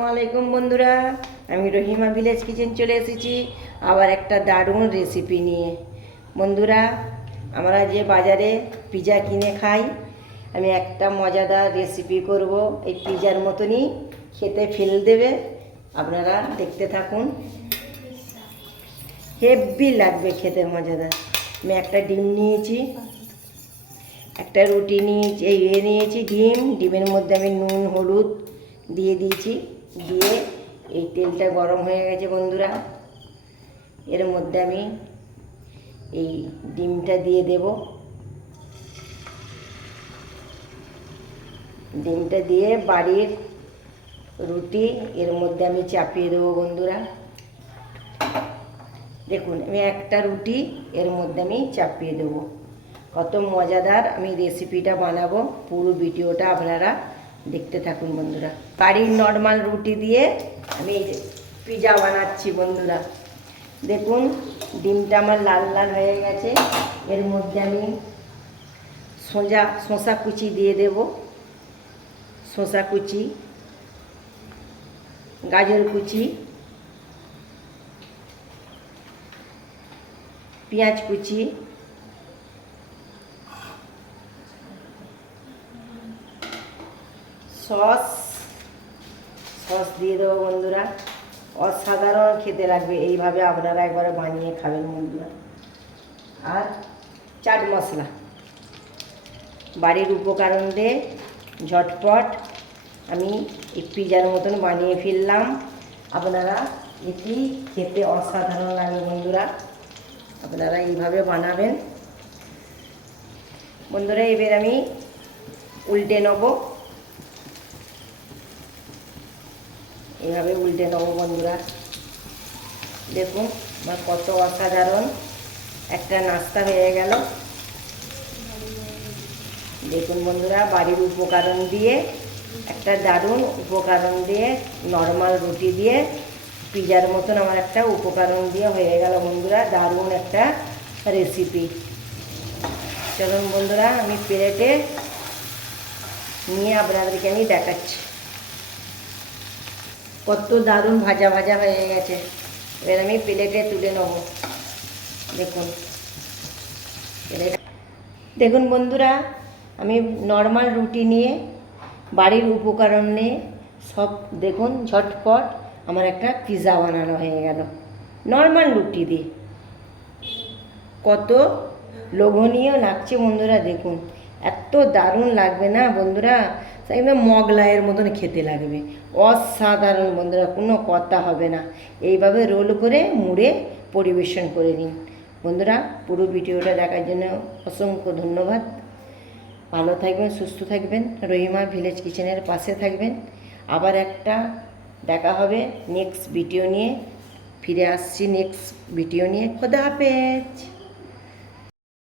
আসসালামাইকুম বন্ধুরা, আমি রহিমা ভিলেজ কিচেন চলে এসেছি আবার একটা দারুণ রেসিপি নিয়ে। বন্ধুরা, আমরা যে বাজারে পিৎজা কিনে খাই, আমি একটা মজাদার রেসিপি করব। এই পিৎজার মতনই খেতে ফেল দেবে। আপনারা দেখতে থাকুন, হেভি লাগবে খেতে, মজাদার। আমি একটা ডিম নিয়েছি, একটা রুটি নিয়েছি, নিয়েছি ডিমের মধ্যে আমি নুন হলুদ দিয়ে দিয়েছি। দিয়ে এই তেলটা গরম হয়ে গেছে বন্ধুরা, এর মধ্যে আমি এই ডিমটা দিয়ে দেব। ডিমটা দিয়ে বাড়ির রুটি এর মধ্যে আমি চাপিয়ে দেবো বন্ধুরা। দেখুন, আমি একটা রুটি এর মধ্যে আমি চাপিয়ে দেবো। কত মজাদার আমি রেসিপিটা বানাবো, পুরো ভিডিওটা আপনারা দেখতে থাকুন বন্ধুরা। বাড়ির নর্মাল রুটি দিয়ে আমি পিৎজা বানাচ্ছি বন্ধুরা। দেখুন, ডিমটা আমার লাল লাল হয়ে গেছে। এর মধ্যে আমি শসা কুচি দিয়ে দেব, শসা কুচি, গাজর কুচি, পেঁয়াজ কুচি, সস দিয়ে দেবো বন্ধুরা। অসাধারণ খেতে লাগবে, এইভাবে আপনারা একবারে বানিয়ে খাবেন বন্ধুরা। আর চাট মশলা, বাড়ির উপকরণ দিয়ে ঝটপট আমি এই পিৎজার মতন বানিয়ে ফেললাম। আপনারা এটি খেতে অসাধারণ লাগবে বন্ধুরা, আপনারা এইভাবে বানাবেন বন্ধুরা। এবার আমি উল্টে নেব, এইভাবে উল্টে নেব বন্ধুরা। দেখুন, আমার কত অসাধারণ একটা নাস্তা হয়ে গেল। দেখুন বন্ধুরা, বাড়ির উপকরণ দিয়ে একটা দারুণ উপকরণ দিয়ে নর্মাল রুটি দিয়ে পিৎজার মতন আমার একটা উপকরণ দিয়ে হয়ে গেল বন্ধুরা, দারুণ একটা রেসিপি। চলুন বন্ধুরা, আমি প্লেটে নিয়ে আপনাদেরকে আমি দেখাচ্ছি। কত দারুণ ভাজা ভাজা হয়ে গেছে। এবার আমি প্লেটে তুলে নেব। দেখুন দেখুন বন্ধুরা, আমি নর্মাল রুটি নিয়ে বাড়ির উপকরণ নিয়ে সব দেখুন ঝটপট আমার একটা পিৎজা বানানো হয়ে গেল নর্মাল রুটি দিয়ে। কত লোভনীয় লাগছে বন্ধুরা, দেখুন এত দারুণ লাগবে না বন্ধুরা, একদম মোগলাইয়ের মতন খেতে লাগবে, অসাধারণ বন্ধুরা, কোনো কথা হবে না। এইভাবে রোল করে মুড়ে পরিবেশন করে নিন বন্ধুরা। পুরো ভিডিওটা দেখার জন্য অসংখ্য ধন্যবাদ। ভালো থাকবেন, সুস্থ থাকবেন, রহিমা ভিলেজ কিচেনের পাশে থাকবেন। আবার একটা দেখা হবে নেক্সট ভিডিও নিয়ে, ফিরে আসছি নেক্সট ভিডিও নিয়ে। খোদা হাফেজ।